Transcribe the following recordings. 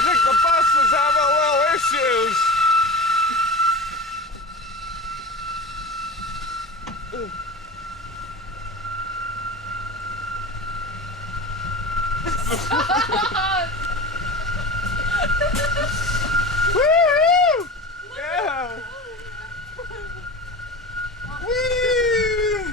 I think the bus is having a little issues. Woo! Yeah! Whee!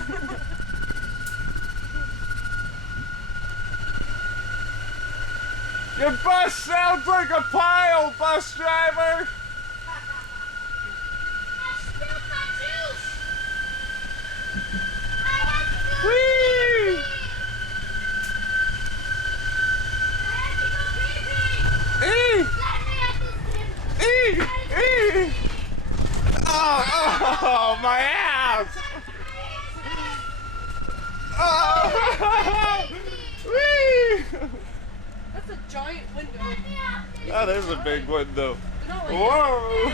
Your bus sounds like a pile, bus driver! Whee! Oh, my ass! Oh! Whee! That's a giant window. That is a big window. Whoa!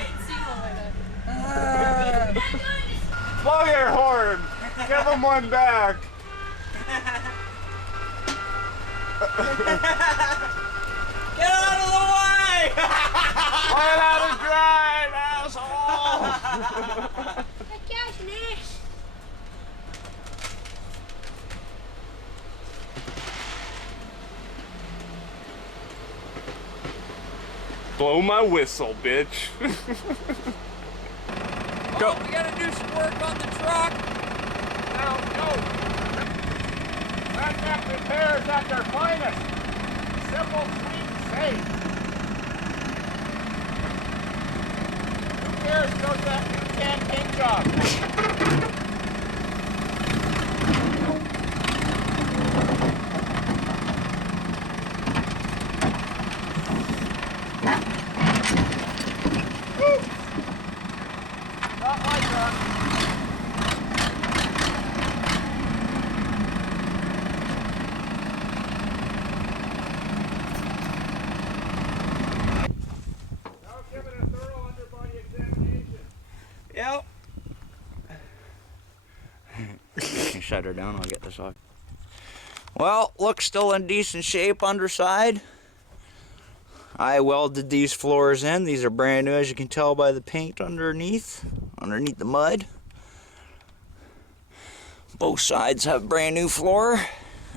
Blow your horn! Give him one back! Get out of the way! Let out a grind, asshole! Blow my whistle, bitch. Go. We gotta do some work on the truck. Now, go. Redneck repairs at their finest. Simple, sweet, safe. Who cares? Go to that new can paint job. Not like that. Now give it a thorough underbody examination. Yep. Shut her down, I'll get this off. Well, looks still in decent shape underside. I welded these floors in. These are brand new, as you can tell by the paint underneath the mud. Both sides have brand new floor.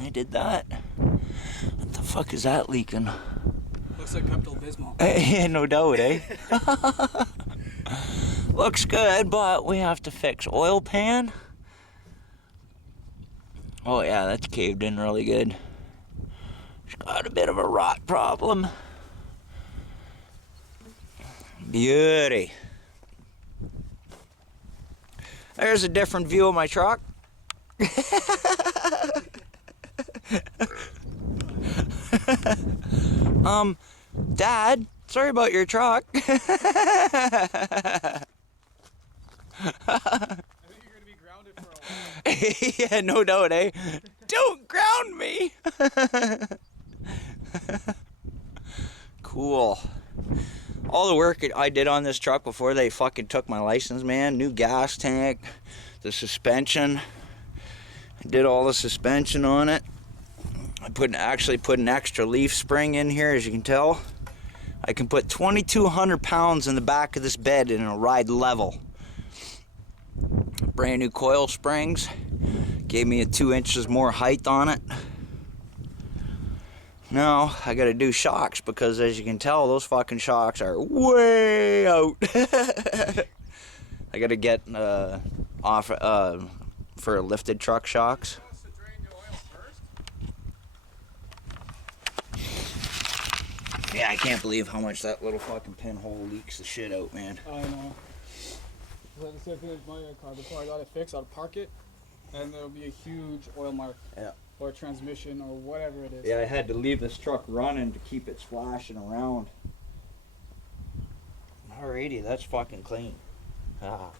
I did that. What the fuck is that leaking? Looks like Pepto-Bismol. Yeah, no doubt, eh? Looks good, but we have to fix oil pan. Oh yeah, that's caved in really good. It's got a bit of a rot problem. Beauty. There's a different view of my truck. Dad, sorry about your truck. I think you're gonna be grounded for a while. Yeah, no doubt, eh? Don't ground me. Cool. All the work I did on this truck before they fucking took my license, man. New gas tank, the suspension. I did all the suspension on it. I actually put an extra leaf spring in here, as you can tell. I can put 2,200 pounds in the back of this bed and it'll ride level. Brand new coil springs. Gave me a 2 inches more height on it. Now I gotta do shocks because, as you can tell, those fucking shocks are way out. I gotta get off for lifted truck shocks. Yeah, I can't believe how much that little fucking pinhole leaks the shit out, man. I know. Like the same thing with my car. Before I got it fixed, I'd park it, and there'll be a huge oil mark. Yeah. Or transmission, or whatever it is. Yeah, I had to leave this truck running to keep it splashing around. Alrighty, that's fucking clean. Ah.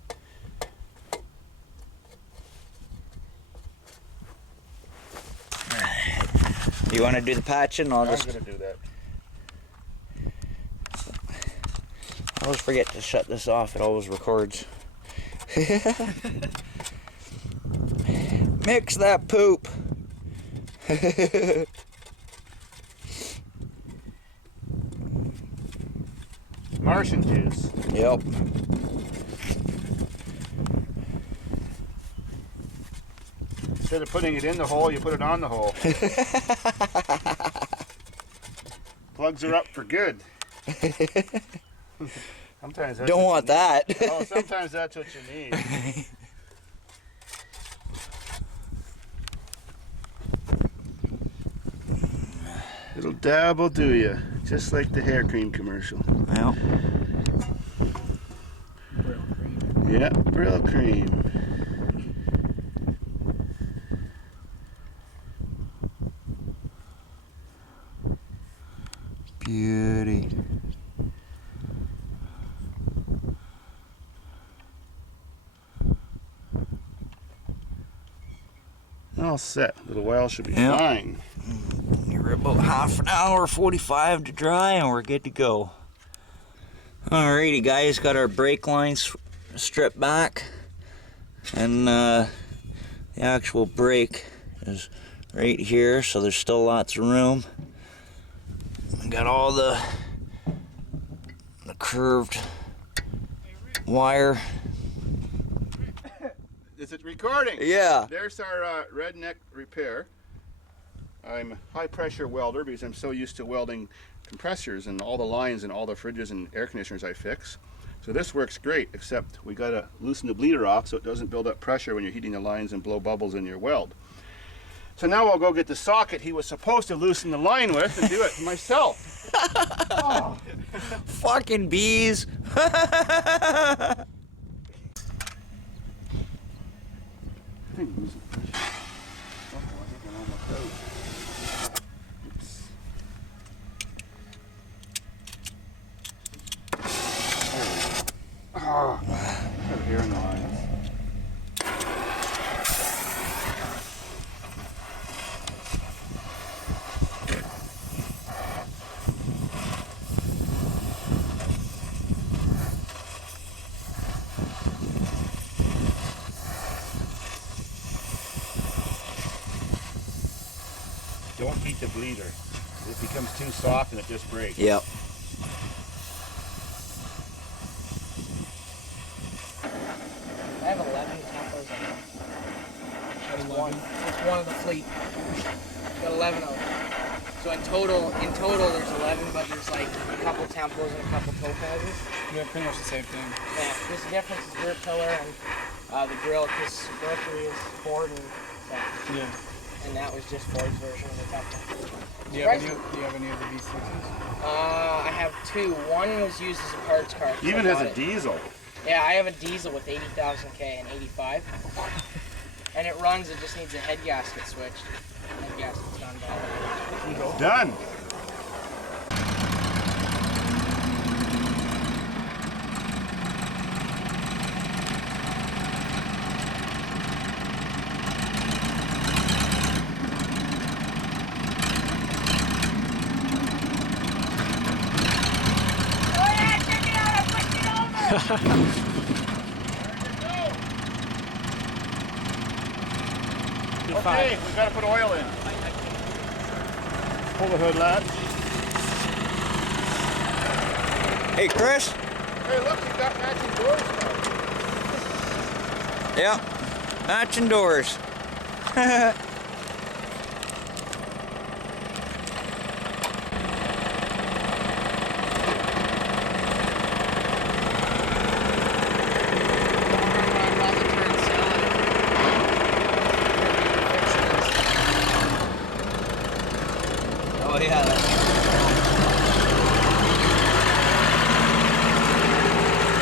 You want to do the patching? I'm gonna do that. I always forget to shut this off. It always records. Mix that poop. Martian juice. Yep. Instead of putting it in the hole, you put it on the hole. Plugs are up for good. Sometimes that's Don't want that. Oh, sometimes that's what you need. Little dab will do ya, just like the hair cream commercial. Well, Yeah, Brill cream. beauty. All set. A little while should be Yeah. fine. You're about half an hour, 45 to dry, and we're good to go. Alrighty, guys, got our brake lines stripped back, and the actual brake is right here, so there's still lots of room. We got all the curved wire. Is it recording? Yeah. There's our redneck repair. I'm a high pressure welder because I'm so used to welding compressors and all the lines and all the fridges and air conditioners I fix. So this works great, except we gotta loosen the bleeder off so it doesn't build up pressure when you're heating the lines and blow bubbles in your weld. So now I'll go get the socket he was supposed to loosen the line with and do it myself. Oh. Fucking bees. Oh, got air in the lines. Don't heat the bleeder. It becomes too soft and it just breaks. Yep. I have 11 Tempos on it. That's one. That's one of the fleet. Got 11 of them. So in total, there's 11, but there's like a couple Tempos and a couple Topazes. Yeah, pretty much the same thing. Yeah, just the difference is rear pillar and the grill, because Mercury is Ford and Yeah. and that was just Ford's version of the Tempo. Do you have any of the V6s? I have two. One was used as a parts car. 'cause Even I as bought a it. diesel. Yeah, I have a diesel with 80,000 K and 85. And it runs, it just needs a head gasket switched. Head gasket's done by Done. Okay, we gotta put oil in. Pull the hood latch. Hey, Chris. Hey, look, you got matching doors now. Yep. Matching doors. Oh yeah.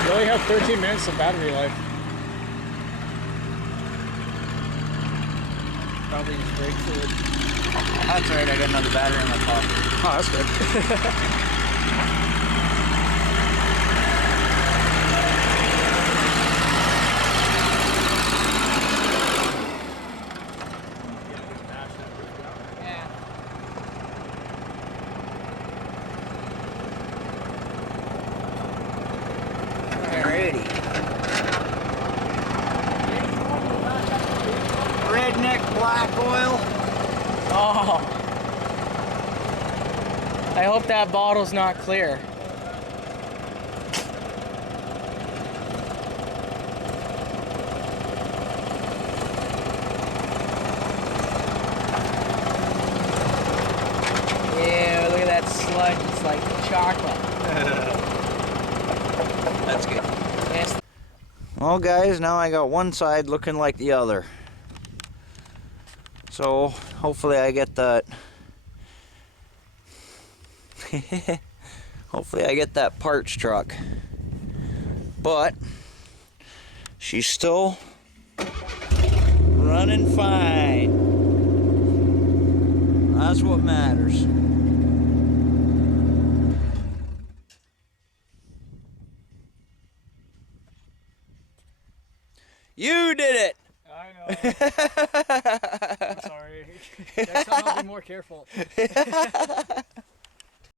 You only have 13 minutes of battery life. Probably just brake fluid. That's right. I got another battery in my car. Oh, that's good. Yeah. Alrighty. Redneck black oil. Oh. I hope that bottle's not clear. fudge is like chocolate. That's good. Yes. Well, guys, now I got one side looking like the other. So, hopefully I get that. Hopefully I get that parts truck. But she's still running fine. That's what matters. You did it! I know. I'm sorry. Next time I'll be more careful.